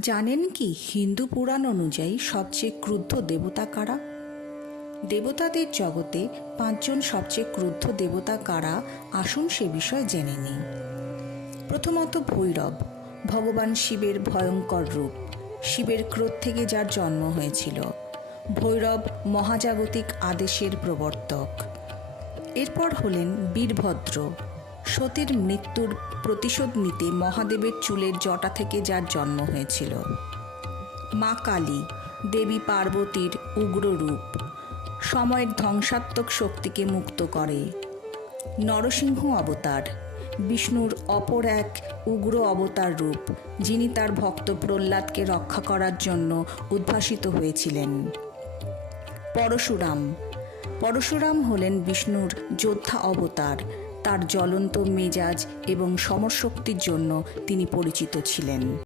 জানেন কি হিন্দু পুরাণ অনুযায়ী সবচেয়ে ক্রুদ্ধ দেবতা কারা? দেবতাদের জগতে পাঁচজন সবচেয়ে ক্রুদ্ধ দেবতা কারা? আসুন সে বিষয়ে জেনে নিই। প্রথমত ভৈরব, ভগবান শিবের ভয়ঙ্কর রূপ, শিবের ক্রোধ থেকে যার জন্ম হয়েছিল। ভৈরব মহাজাগতিক আদেশের প্রবর্তক। এরপর হলেন বীরভদ্র সতীর মৃত্যুর প্রতিশোধ নিতে মহাদেবের চুলের জটা থেকে যার জন্ম হয়েছিল। মা কালী, দেবী পার্বতীর উগ্র রূপ, সময়ের ধ্বংসাত্মক শক্তিকে মুক্ত করে। নরসিংহ অবতার, বিষ্ণুর অপর এক উগ্র অবতার রূপ, যিনি তার ভক্ত প্রহ্লাদকে রক্ষা করার জন্য উদ্ভাসিত হয়েছিলেন। পরশুরাম পরশুরাম হলেন বিষ্ণুর যোদ্ধা অবতার তার জ্বলন্ত মেজাজ এবং সমরশক্তির জন্য তিনি পরিচিত ছিলেন।